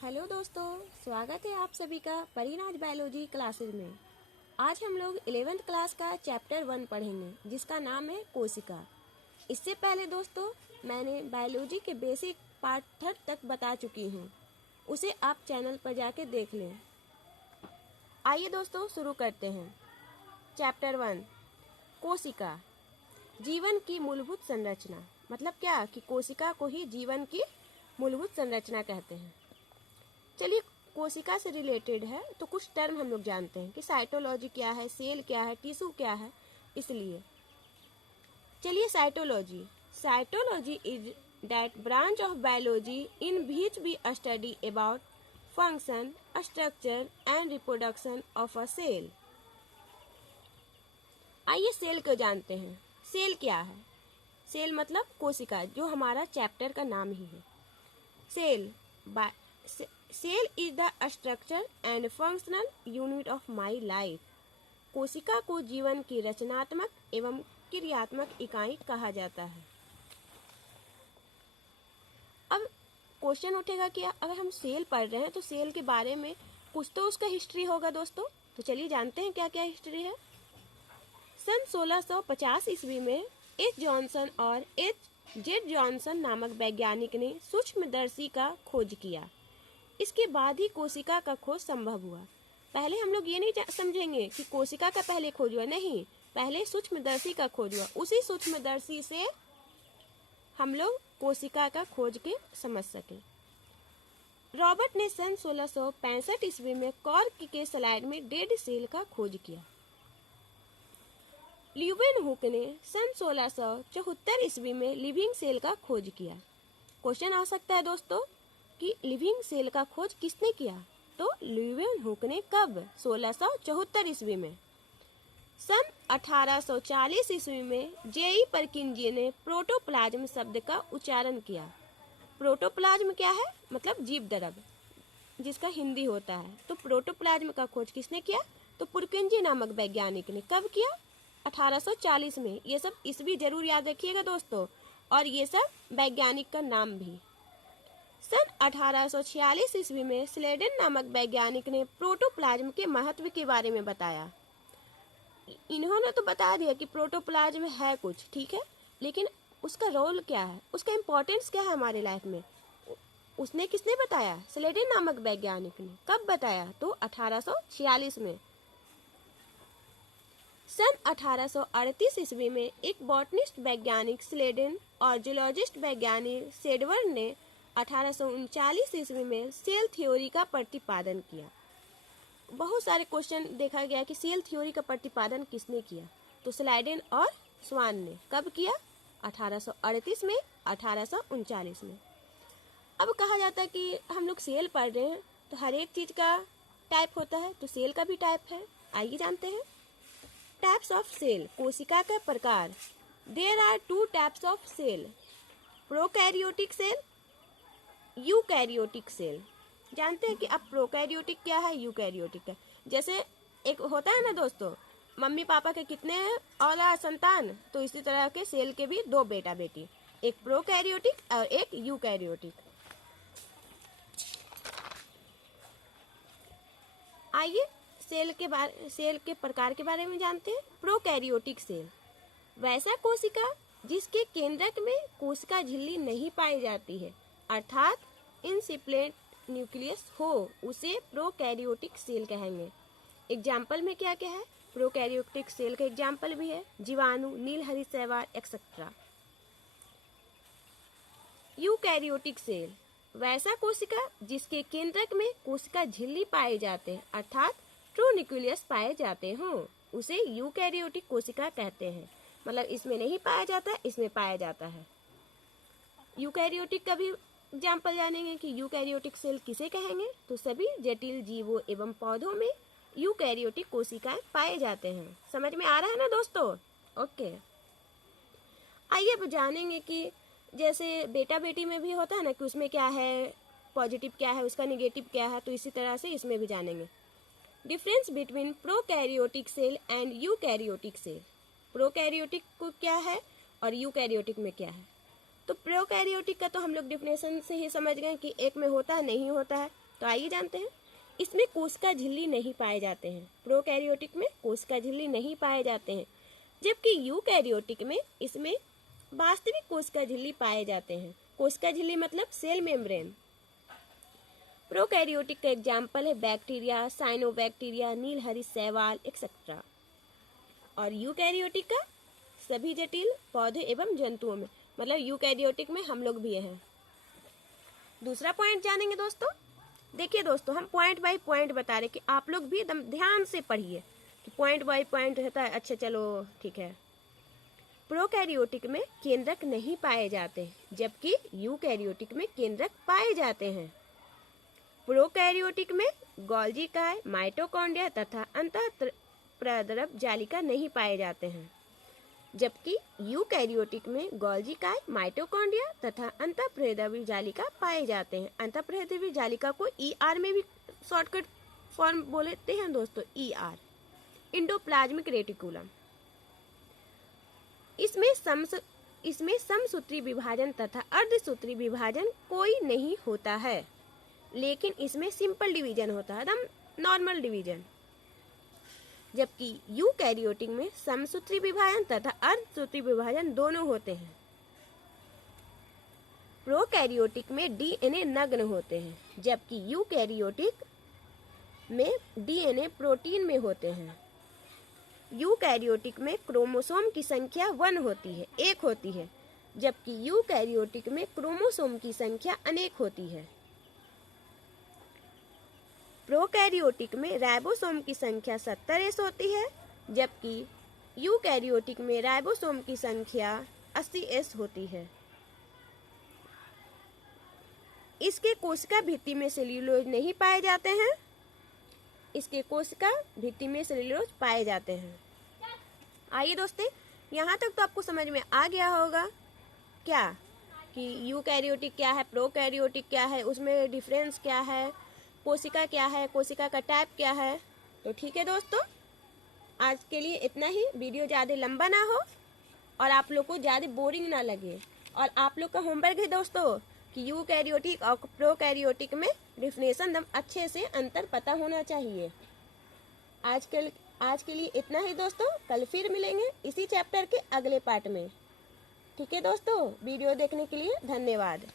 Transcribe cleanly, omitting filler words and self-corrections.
Hello दोस्तों, स्वागत है आप सभी का परिनाज बायोलॉजी क्लासेज में। आज हम लोग 11th क्लास का चैप्टर 1 पढ़ेंगे जिसका नाम है कोशिका। इससे पहले दोस्तों मैंने बायोलॉजी के बेसिक पार्ट 3 तक बता चुकी हूँ, उसे आप चैनल पर जाके देख लें। आइए दोस्तों शुरू करते हैं। चैप्टर 1 कोशिका, जीवन की मूलभूत संरचना। मतलब क्या कि कोशिका को ही जीवन की मूलभूत संरचना कहते हैं। चलिए, कोशिका से रिलेटेड है तो कुछ टर्म हम लोग जानते हैं कि साइटोलॉजी क्या है, सेल क्या है, टिश्यू क्या है। इसलिए चलिए, cytology is that branch of biology in which we study about function, structure and reproduction of a cell. आइए सेल को जानते हैं। सेल क्या है? सेल मतलब कोशिका, जो हमारा चैप्टर का नाम ही है। Cell is the structure and functional unit of my life. कोशिका को जीवन की रचनात्मक एवं क्रियात्मक इकाई कहा जाता है। अब क्वेश्चन उठेगा कि अगर हम सेल पढ़ रहे हैं तो सेल के बारे में कुछ तो उसका हिस्ट्री होगा दोस्तों। तो चलिए जानते हैं क्या क्या हिस्ट्री है। सन 1650 ईस्वी में एच जॉनसन और एच.जेड जॉनसन नामक वैज्ञानिक ने सूक्ष्मदर्शी का खोज किया। इसके बाद ही कोशिका का खोज संभव हुआ। पहले हम लोग ये नहीं समझेंगे कि कोशिका का पहले खोज हुआ, नहीं, पहले सूक्ष्मदर्शी का खोज हुआ। उसी सूक्ष्मदर्शी से हम लोग कोशिका का खोज के समझ सके। रॉबर्ट ने सन 1665 ईस्वी में कॉर्क के स्लाइड में डेड सेल का खोज किया। ल्यूवेनहुक ने सन 1674 ईस्वी में लिविंग सेल का खोज किया। क्वेश्चन आ सकता है दोस्तों कि लिविंग सेल का खोज किसने किया? तो ल्यूवेनहुक ने कब? 1674 ईस्वी में। सन 1840 ईस्वी में जे.ई. परकिंजी ने प्रोटोप्लाज्म शब्द का उच्चारण किया। प्रोटोप्लाज्म क्या है? मतलब जीव द्रव्य, जिसका हिंदी होता है। तो प्रोटोप्लाज्म का खोज किसने किया? तो परकिंजी नामक वैज्ञानिक ने। कब किया? 1840 में। ये सब ईस्वी जरूर याद रखिएगा दोस्तों, और ये सब वैज्ञानिक का नाम भी। सन 1846 ईस्वी में स्लेडन नामक वैज्ञानिक ने प्रोटोप्लाज्म के महत्व के बारे में बताया। इन्होंने तो बता दिया कि प्रोटोप्लाज्म है कुछ, ठीक है, लेकिन उसका रोल क्या है, उसका इम्पोर्टेंस क्या है हमारे लाइफ में, उसने किसने बताया? स्लेडन नामक वैज्ञानिक ने। कब बताया? तो 1846 में। सन 1838 ईस्वी में एक बॉटनिस्ट वैज्ञानिक स्लेडन और जूलॉजिस्ट वैज्ञानिक सेडवर्न ने 1839 ईस्वी में सेल थ्योरी का प्रतिपादन किया। बहुत सारे क्वेश्चन देखा गया कि सेल थ्योरी का प्रतिपादन किसने किया? तो स्लाइडेन और स्वान ने। कब किया? 1838 में, 1839 में। अब कहा जाता है कि हम लोग सेल पढ़ रहे हैं तो हर एक चीज का टाइप होता है, तो सेल का भी टाइप है। आइए जानते हैं। टाइप्स ऑफ सेल, कोशिका का प्रकार। There are 2 types of cell, prokaryotic cell, eukaryotic cell. जानते हैं कि अब प्रोकैरियोटिक क्या है, यूकैरियोटिक है। जैसे एक होता है ना दोस्तों, मम्मी पापा के कितने औलाद संतान, तो इसी तरह के सेल के भी 2 बेटा बेटी, एक प्रोकैरियोटिक और एक यूकैरियोटिक। आइए सेल के प्रकार के बारे में जानते हैं। प्रोकैरियोटिक सेल, वैसा कोशिका जिसके केंद्रक में कोशिका झिल्ली नहीं पाई जाती है, अर्थात इनसिप्लेट न्यूक्लियस हो, उसे प्रोकैरियोटिक सेल कहेंगे। एग्जाम्पल में क्या क्या है? प्रोकैरियोटिक सेल का एग्जाम्पल भी है जीवाणु, नीलहरी शैवाल एक्सेट्रा। यूकैरियोटिक सेल, वैसा कोशिका जिसके केंद्रक में कोशिका झिल्ली पाए जाते हैं, अर्थात ट्रू न्यूक्लियस पाए जाते हों, उसे यूकैरियोटिक कोशिका कहते हैं। मतलब इसमें नहीं पाया जाता, इसमें पाया जाता है। यूकैरियोटिक का भी एग्जाम्पल जानेंगे कि यूकैरियोटिक सेल किसे कहेंगे। तो सभी जटिल जीवों एवं पौधों में यूकैरियोटिक कोशिकाएं पाए जाते हैं। समझ में आ रहा है ना दोस्तों? ओके। आइए अब जानेंगे कि जैसे बेटा बेटी में भी होता है ना कि उसमें क्या है, पॉजिटिव क्या है, उसका निगेटिव क्या है, तो इसी तरह से इसमें भी जानेंगे। Difference between prokaryotic cell and eukaryotic cell. Prokaryotic को क्या है और यूकैरियोटिक में क्या है? तो प्रोकैरियोटिक का तो हम लोग डिफिनेशन से ही समझ गए कि एक में होता है, नहीं होता है, तो आइए जानते हैं। इसमें कोशिका झिल्ली नहीं पाए जाते हैं। प्रोकैरियोटिक में कोशिका झिल्ली नहीं पाए जाते हैं, जबकि यूकैरियोटिक में इसमें वास्तविक कोशिका झिल्ली पाए जाते हैं। कोशिका झिल्ली मतलब सेल मेम्ब्रेन। प्रोकैरियोटिक का एग्जाम्पल है बैक्टीरिया, साइनोबैक्टीरिया, नीलहरी शैवाल एक्सेट्रा। और यूकैरियोटिक का सभी जटिल पौधे एवं जंतुओं में, मतलब यूकैरियोटिक में हम लोग भी हैं। दूसरा पॉइंट जानेंगे दोस्तों। देखिए दोस्तों, हम पॉइंट बाय पॉइंट बता रहे कि आप लोग भी एकदम ध्यान से पढ़िए कि पॉइंट बाय पॉइंट रहता है। अच्छा चलो ठीक है। प्रोकैरियोटिक में केंद्रक नहीं पाए जाते, जबकि यूकैरियोटिक में केंद्रक पाए जाते हैं। प्रोकैरियोटिक में गोल्गी काय, माइटोकॉन्ड्रिया तथा अंतःप्रेरक जालिका नहीं पाए जाते हैं, जबकि यूकैरियोटिक में गोल्गी काय, माइटोकॉन्ड्रिया तथा अंतःप्रेरक जालिका पाए जाते हैं। अंतःप्रेरक जालिका को ER में भी शॉर्टकट फॉर्म बोलते हैं दोस्तों, ER, इंडोप्लाज्मिक रेटिकुलम। इसमें समसूत्री विभाजन तथा अर्धसूत्री विभाजन कोई नहीं होता है, लेकिन इसमें सिंपल डिवीजन होता है, एकदम नॉर्मल डिवीजन। जबकि यूकैरियोटिक में समसूत्री विभाजन तथा अर्धसूत्री विभाजन दोनों होते हैं। प्रोकैरियोटिक में DNA नग्न होते हैं, जबकि यूकैरियोटिक में DNA प्रोटीन में होते हैं। यूकैरियोटिक में क्रोमोसोम की संख्या 1 होती है, जबकि यूकैरियोटिक में क्रोमोसोम की संख्या अनेक होती है। प्रोकैरियोटिक में राइबोसोम की संख्या 70S होती है, जबकि यूकैरियोटिक में राइबोसोम की संख्या 80S होती है। इसके कोशिका भित्ति में सेल्यूलोज नहीं पाए जाते हैं। इसके कोशिका भित्ति में सेल्यूलोज पाए जाते हैं। आइए दोस्तों, यहाँ तक तो आपको समझ में आ गया होगा क्या कि यूकैरियोटिक क्या है, प्रोकैरियोटिक क्या है, उसमें डिफरेंस क्या है, कोशिका क्या है, कोशिका का टाइप क्या है। तो ठीक है दोस्तों, आज के लिए इतना ही। वीडियो ज़्यादा लंबा ना हो और आप लोग को ज़्यादा बोरिंग ना लगे। और आप लोग का होमवर्क है दोस्तों कि यूकैरियोटिक और प्रोकैरियोटिक में डिफिनेशन एकदम अच्छे से अंतर पता होना चाहिए। आज के लिए इतना ही दोस्तों। कल फिर मिलेंगे इसी चैप्टर के अगले पार्ट में। ठीक है दोस्तों, वीडियो देखने के लिए धन्यवाद।